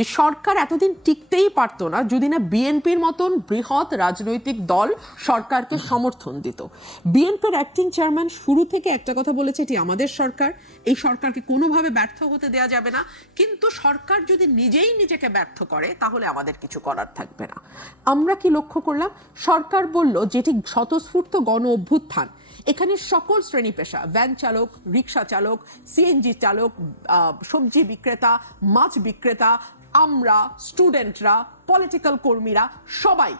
যে সরকার এতদিন টিকতেই পারতো না, যদি না বিএনপির মতন বৃহৎ রাজনৈতিক দল সরকারকে সমর্থন দিত। বিএনপির অ্যাক্টিং চেয়ারম্যান শুরু থেকে একটা কথা বলেছে, এটি আমাদের সরকার। এই সরকারকে কোনোভাবে ব্যর্থ হতে দেওয়া যাবে না। কিন্তু সরকার যদি নিজেই নিজেকে ব্যর্থ করে, তাহলে আমাদের কিছু করার থাকবে না। আমরা কি লক্ষ্য করলাম? সরকার বলল যেটি স্বতঃস্ফূর্ত গণ অভ্যুত্থান। এখানে সকল শ্রেণি পেশা, ভ্যান চালক রিক্সা চালক, সিএনজি চালক সবজি বিক্রেতা, মাছ বিক্রেতা আমরা স্টুডেন্টরা পলিটিক্যাল কর্মীরা সবাই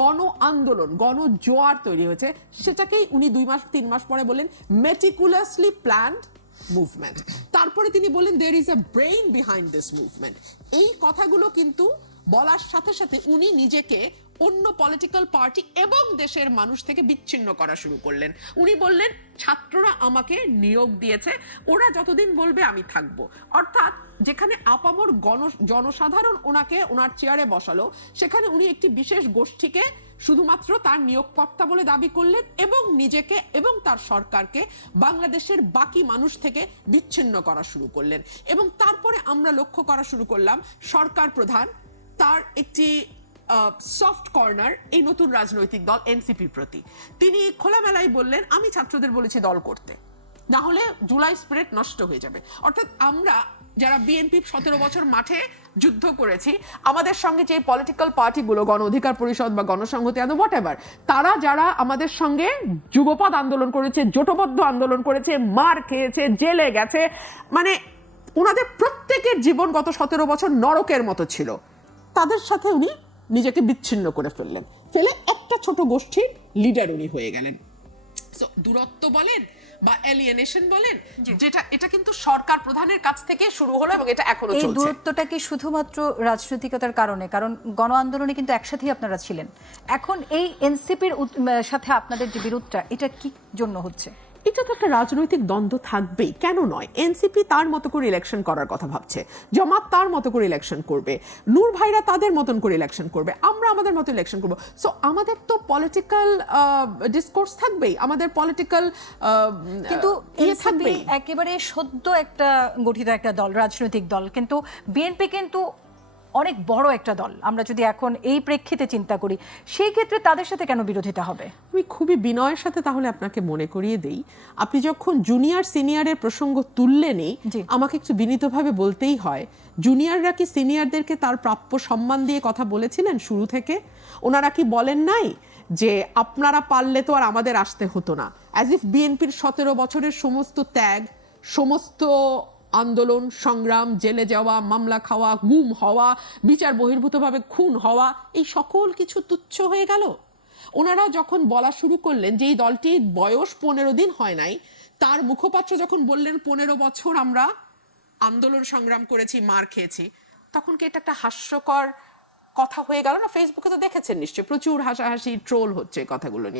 গণ আন্দোলন, গণ জোয়ার তৈরি হয়েছে। সেটাকেই উনি দুই মাস, তিন মাস পরে বলেন মেটিকুলাসলি প্ল্যান্ড মুভমেন্ট তারপরে তিনি বললেন there is a brain behind this movement এই কথাগুলো কিন্তু বলার সাথে সাথে উনি নিজেকে অন্য পলিটিক্যাল পার্টি এবং দেশের মানুষ থেকে বিচ্ছিন্ন করা শুরু করলেন। উনি বললেন, ছাত্ররা আমাকে নিয়োগ দিয়েছে, ওরা যতদিন বলবে আমি থাকব। অর্থাৎ যেখানে আপামর গণ, জনসাধারণ ওনাকে ওনার চেয়ারে বসালো, সেখানে উনি একটি বিশেষ গোষ্ঠীকে শুধুমাত্র তার নিয়োগকর্তা বলে দাবি করলেন এবং নিজেকে এবং তার সরকারকে বাংলাদেশের বাকি মানুষ থেকে বিচ্ছিন্ন করা শুরু করলেন। এবং তারপরে আমরা লক্ষ্য করা শুরু করলাম, সরকার প্রধান তার একটি সফট কর্নার এই নতুন রাজনৈতিক দল এনসিপির প্রতি। তিনি খোলামেলায় বললেন, আমি ছাত্রদের বলেছি দল করতে। না হলে জুলাই স্পিরিট নষ্ট হয়ে যাবে। অর্থাৎ আমরা যারা বিএনপি সতেরো বছর মাঠে যুদ্ধ করেছি, আমাদের সঙ্গে যে পলিটিক্যাল পার্টিগুলো গণ অধিকার পরিষদ বা গণসংহতি আন্দোলন হোয়াট এভার তারা যারা আমাদের সঙ্গে যুগপদ আন্দোলন করেছে, জোটবদ্ধ আন্দোলন করেছে, মার খেয়েছে, জেলে গেছে মানে ওনাদের প্রত্যেকের জীবন গত সতেরো বছর নরকের মতো ছিল। তাদের সাথে উনি নিজেকে বিচ্ছিন্ন করে ফেললেন। ফেলে একটা ছোট গোষ্ঠীর লিডার উনি হয়ে গেলেন। দূরত্ব বলেন বা এলিয়েনেশন বলেন যেটা এটা কিন্তু সরকার প্রধানের কাছ থেকে শুরু হলো এবং এটা এখনও চলছে। এই দূরত্বটা কি শুধুমাত্র রাজনৈতিকতার কারণে? কারণ গণ আন্দোলনে কিন্তু একসাথেই আপনারা ছিলেন। এখন এই এনসিপির সাথে আপনাদের যে বিরোধটা এটা কি জন্য হচ্ছে? এটা তো একটা রাজনৈতিক দ্বন্দ্ব থাকবেই কেন নয়? এনসিপি তার মতো করে ইলেকশন করার কথা ভাবছে জমাত তার মতো করে ইলেকশন করবে নূর ভাইরা তাদের মতন করে ইলেকশন করবে আমরা আমাদের মতো ইলেকশন করব। সো আমাদের তো পলিটিক্যাল ডিসকোর্স থাকবেই আমাদের পলিটিক্যাল কিন্তু ইয়ে থাকবেই। একেবারে সদ্য একটা গঠিত একটা দল রাজনৈতিক দল কিন্তু বিএনপি কিন্তু অনেক বড় একটা দল। আমরা যদি এখন এই প্রেক্ষিতে চিন্তা করি সেই ক্ষেত্রে তাদের সাথে কেন বিরোধিতা হবে? আমি খুবই বিনয়ের সাথে তাহলে আপনাকে মনে করিয়ে দেই আপনি যখন জুনিয়র সিনিয়রের প্রসঙ্গ তুললেনই। আমাকে একটু বিনীতভাবে বলতেই হয় জুনিয়ররা কি সিনিয়রদেরকে তার প্রাপ্য সম্মান দিয়ে কথা বলেছিলেন শুরু থেকে? ওনারা কি বলেন নাই যে আপনারা পারলে তো আর আমাদের আসতে হতো না? অ্যাজ ইফ বিএনপির সতেরো বছরের সমস্ত ত্যাগ সমস্ত আন্দোলন, সংগ্রাম, জেলে যাওয়া, মামলা খাওয়া, গুম হওয়া, বিচার বহির্ভূতভাবে খুন হওয়া, এই সকল কিছু তুচ্ছ হয়ে গেল। ওনারা যখন বলা শুরু করলেন যে এই দলটির বয়স পনেরো দিন হয় নাই, তার মুখপাত্র যখন বললেন পনেরো বছর আমরা আন্দোলন, সংগ্রাম করেছি, মার খেয়েছি, তখন কি এটা একটা হাস্যকর কথা হয়ে গেল? না ফেসবুকে তো দেখেছেন নিশ্চয়ই, প্রচুর হাসাহাসি, ট্রোল হচ্ছে কথাগুলো নিয়ে।